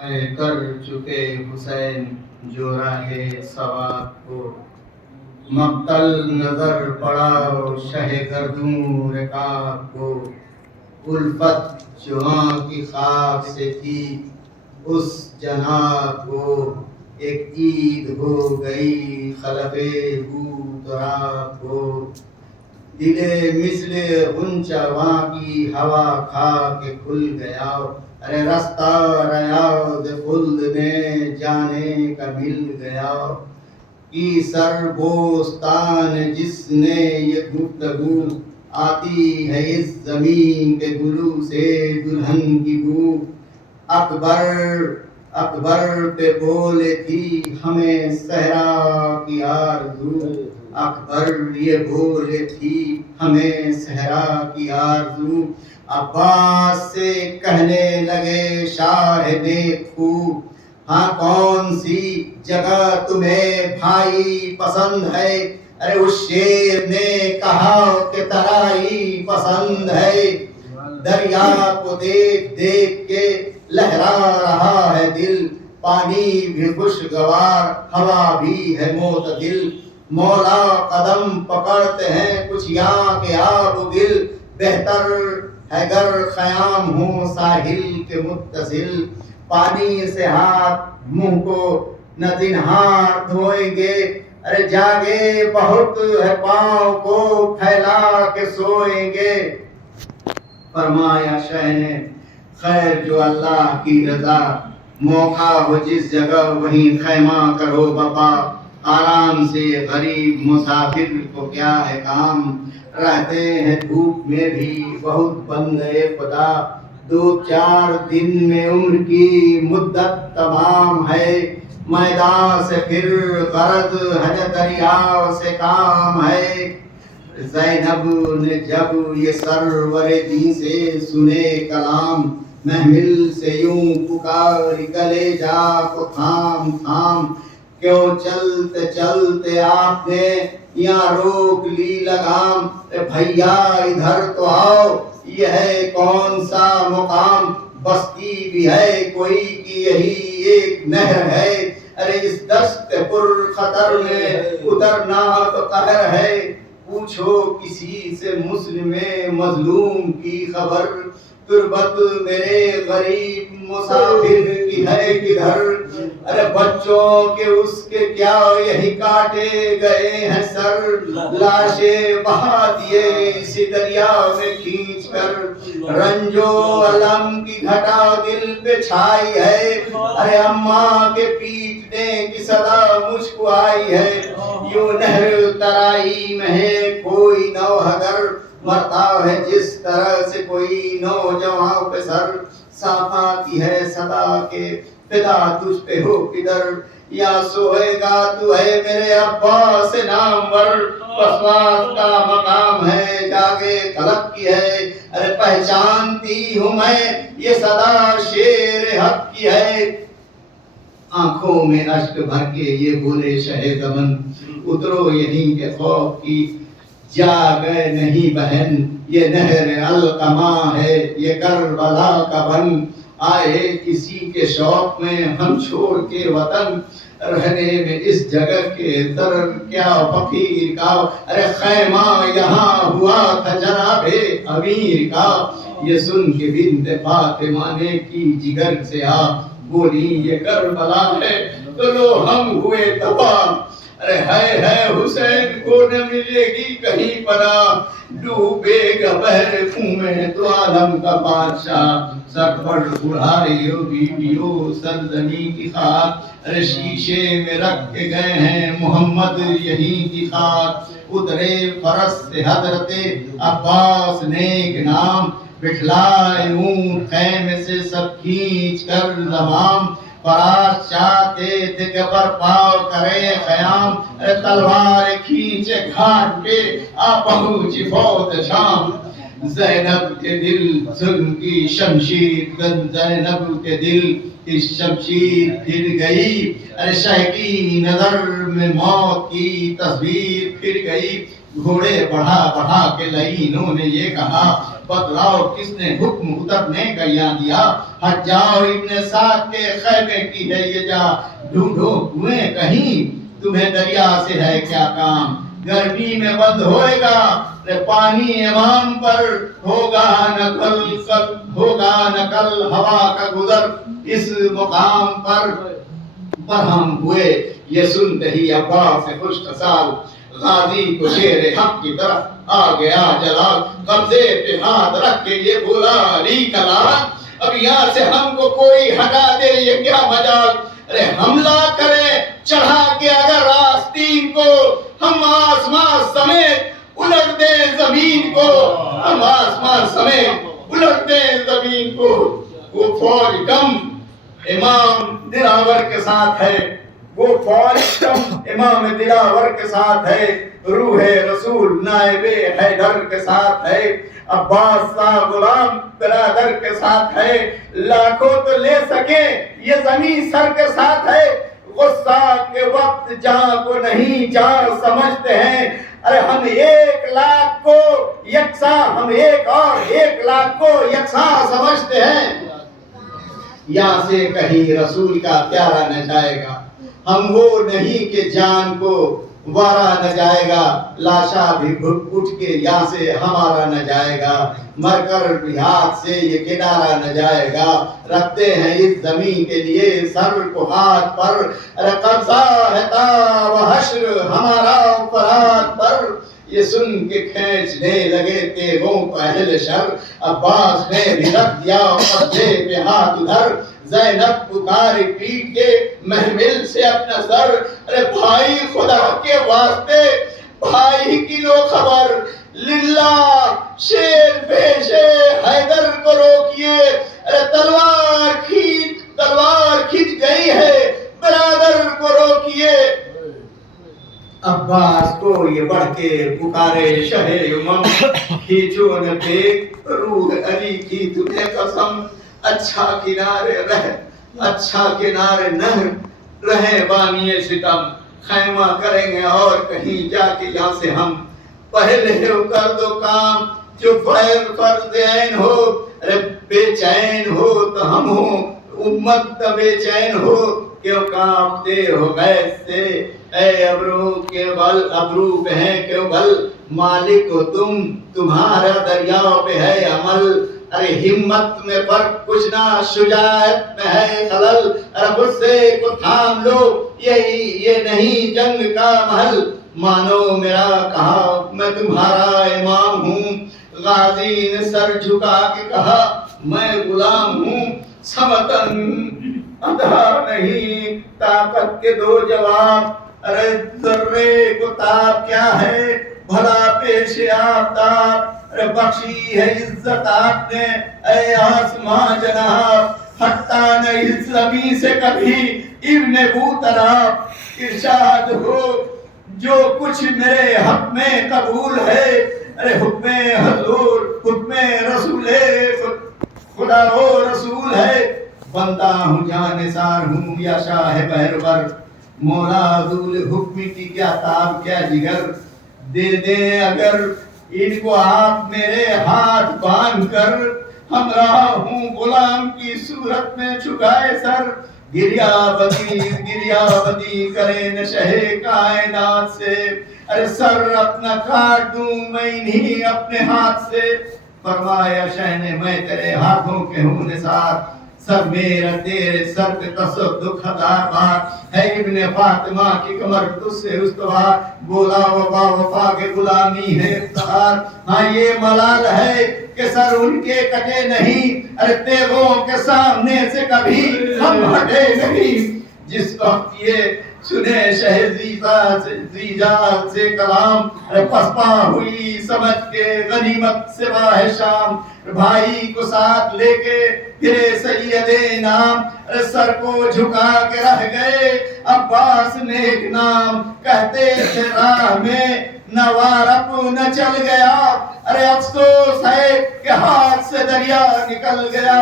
کر چکے حسین جو راہ ثواب کو، مقتل نظر پڑا شہ گردوں رکاب کو، الفت جواں کی خواب سے تھی اس جناب کو، ایک عید ہو گئی خلف بو تراب کو، دلے مثل غنچہ وہاں کی ہوا کھا کے کھل گیا، ارے رستہ ریاض خلد میں جانے کا مل گیا، کی سر بوستان جس نے یہ گفتگو، آتی ہے اس زمین کے گلو سے دلہن کی بو، اکبر پہ بولے تھی ہمیں صحرا کی آرزو، اکبر یہ بولے تھی ہمیں صحرا کی آرزو، عباس سے کہنے لگے شاہ نیکو، ہاں کون سی جگہ تمہیں بھائی پسند ہے، ارے اس شیر نے کہا کہ ترائی پسند ہے، دریا کو دیکھ دیکھ کے لہرا رہا ہے دل، پانی بھی خوشگوار ہوا بھی ہے معتدل، مولا قدم پکڑتے ہیں کچھ یہاں کے آب و گل، بہتر ہے گر خیام ہوں ساحل کے متصل، پانی سے ہاتھ منہ کو نہ زنہار دھوئیں گے، ارے جاگے بہت ہے پاؤں کو پھیلا کے سوئیں گے، فرمایا شاہ نے خیر جو اللہ کی رضا، موقع ہو جس جگہ وہیں خیمہ کرو بپا، آرام سے غریب مسافر کو کیا ہے کام، رہتے ہیں دھوپ میں بھی بہت بندے خدا، دو چار دن میں عمر کی مدت تمام ہے، میدان سے پھر غرض ہے دریا سے کام ہے، زینب نے جب یہ سرور دین سے سنے کلام، محمل سے یوں پکار گلے جا کو تھام تھام، کیوں چلتے چلتے آپ نے یہاں روک لی لگام، اے بھیا ادھر تو آؤ یہ ہے کون سا مقام، بستی بھی ہے کوئی کی یہی ایک نہر ہے، ارے اس دشت پر خطر میں اترنا تو قہر ہے، پوچھو کسی سے مسلم مظلوم کی خبر، تربت میرے غریب مسافر کی ہے کدھر، ارے بچوں کے اس کے کیا یہی کاٹے گئے ہیں سر، لاشیں بہا دیے اسی دریا میں کھینچ کر، رنجو علم کی گھٹا دل پہ چھائی ہے، ارے اماں کے پیٹنے کی صدا مجھ کو آئی ہے، یوں نہر ترائی میں ہے کوئی نوحگر، مرتا ہے جس طرح سے کوئی نوجوان پہ سر، صاف آتی ہے صدا کے فدا تجھ پہ ہو کدھر، یا سوئے گا تو ہے میرے عباس نامور، وسواس کا مقام ہے جاگے طلب کی ہے، ارے پہچانتی ہوں میں یہ صدا شیر حق کی ہے، آنکھوں میں اشک بھر کے یہ بولے شہ دمن، اترو یہیں کے خوف کی جا گئے نہیں بہن، یہ نہر القما ہے یہ کربلا کا بن، آئے کسی کے شوق میں ہم چھوڑ کے وطن، رہنے میں اس جگہ کے ضرر کیا فقیر کا، ارے خیمہ یہاں ہوا تھا جناب امیر کا، یہ سن کے بنت فاطمہ نے کی جگر سے آ، بولی یہ کربلا ہے تو لو ہم ہوئے تباہ، ارے ہے حسین کو نہ ملے گی کہیں پناہ، ڈوبے گا بحر خون میں تو عالم کا بادشاہ، سر پر اڑائیو بیویو سرزمین کی خاک، ارے شیشے میں رکھ کے گئے ہیں محمد یہیں کی خاک، اترے فرس سے حضرت عباس نیک نام، بٹھلائے اونٹ خیمے سے سب کھینچ کر زمام، فراش چاہتے تھے کہ برپا کرے خیام، تلوار کھینچے گھاٹ پہ آ پہنچی فوج شام، زینب کے دل ظلم کی شمشیر گن، زینب کے دل کی شمشیر پھر گئی، ارے شہ کی نظر میں موت کی تصویر پھر گئی، گھوڑے بڑھا بڑھا کے لعینوں نے یہ کہا بتلاؤ کس نے حکم اترنے کا یہاں دیا؟ ہٹ جاؤ ابن سعد کے خیمے کی ہے یہ جا، ڈھونڈو کنویں کہیں تمہیں دریا سے ہے کیا کام؟ گرمی میں بند ہوئے گا پانی امام پر، ہوگا نہ کل ہوا کا گزر اس مقام پر ہم ہوئے یہ سنتے ہی عباس سے خوش خصال غازی کو شیر حق کی طرف آ گیا جلال، قبضے پہ ہاتھ رکھ کے یہ بولا علی کلام اب یہاں سے ہم کو کوئی ہٹا دے یہ کیا مجال؟ ارے حملہ کرے چڑھا کے اگر آستین کو، ہم آسمان سمیت الٹ دے زمین کو، ہم آسمان سمیت الٹ دے زمین کو۔ وہ فوج کم امام دلاور کے ساتھ ہے، وہ فوج کم امام دلاور کے ساتھ ہے، روح رسول نائب حیدر کے ساتھ ہے، عباس کا غلام برادر کے ساتھ ہے، لاکھوں تو لے سکے یہ زمین سر کے ساتھ ہے، غصہ کے وقت جان کو نہیں جان سمجھتے ہیں، ارے ہم 1,00,000 کو یکساں، ہم ایک اور 1,00,000 کو یکساں سمجھتے ہیں۔ یہاں سے کہیں رسول کا پیارا نہ جائے گا، ہم وہ نہیں کہ جان کو وارا نہ جائے گا، لاشا بھی اٹھ کے یہاں سے ہمارا نہ جائے گا، مر کر بھی ہاتھ سے یہ کنارہ نہ جائے گا، رکھتے ہیں اس زمین کے لیے سر کو ہاتھ پر، قبضہ ہے تاب حشر ہمارا فرات پر۔ یہ سن کے کھینچنے لگے تیغوں کو اہل شر، عباس نے بھی رکھ دیا قبضے پہ ہاتھ ادھر، زینب پکاری پیٹ کے محمل سے اپنا سر، ارے بھائی خدا کے واسطے بھائی کی لو خبر، للہ شیر پیش حیدر کو روکیے، ارے تلوار کھینچ گئی ہے برادر کو روکیے۔ عباس کو یہ بڑھ کے پکارے شہ امم، کھینچو نہ دیکھ روح علی کی تمہیں قسم، اچھا کنارے نہ رہے بانی ستم، خیمہ کریں گے اور کہیں جا کے یہاں سے ہم، پہلے کر دو کام جو فرض عین ہو، ارے بے چین ہو تو ہم ہوں امت بے چین ہو، کیوں کانپتے ہو غیظ سے اے ابرو پہ ہے کیوں بل، مالک ہو تمہارا دریا پہ ہے عمل، ارے ہمت میں فرق کچھ نہ شجاعت میں ہے خلل، ارے غصے کو تھام لو یہ نہیں جنگ کا محل، مانو میرا کہا میں تمہارا امام ہوں، غازی نے سر جھکا کے کہا میں غلام ہوں، سمتن ادا نہیں طاقت کے دو جواب، ارے ذرے کو تاب کیا ہے بھلا پیش آفتاب، ارے بخشی ہے عزت آپ نے اے آسمان جناب، ہٹتا نہیں اس زمین سے کبھی ابن بوطلاب، ارشاد ہو جو کچھ میرے حق میں قبول ہے، ارے حکم حضور حکم رسول خدا و رسول ہے، بندہ ہوں جانثار ہوں یا شاہ بہرور، مولا ذول حکم کی کیا تاب کیا جگر، دے دیں اگر ان کو آپ میرے ہاتھ باندھ کر، ہمراہ ہوں غلام کی صورت میں جھکائے سر، گریا بدی کرے نشہ کائنات سے، ارے سر اپنا کاٹ دوں میں انہیں اپنے ہاتھ سے، فرمایا شہ نے میں تیرے ہاتھوں کے ہوں نثار، سر میرا تیرے سر پہ تصدق 1000 بار ہے، ابن فاطمہ کی کمر تجھ سے استوار، بولا وفا کے غلامی ہے افتخار، ہاں یہ ملال ہے کہ سر ان کے کٹے نہیں، ارے تیغوں کے سامنے سے کبھی ہم ہٹے نہیں، جس وقت یہ سنے شہزیجات سے کلام، پسپا ہوئی سمجھ کے غنیمت سے واہ شام، بھائی کو ساتھ لے کے پھرے سید نام، سر کو جھکا کے رہ گئے عباس نیک نام، کہتے تھے راہ میں نوارب نہ چل گیا، ارے افسوس ہے کہ ہاتھ سے دریا نکل گیا۔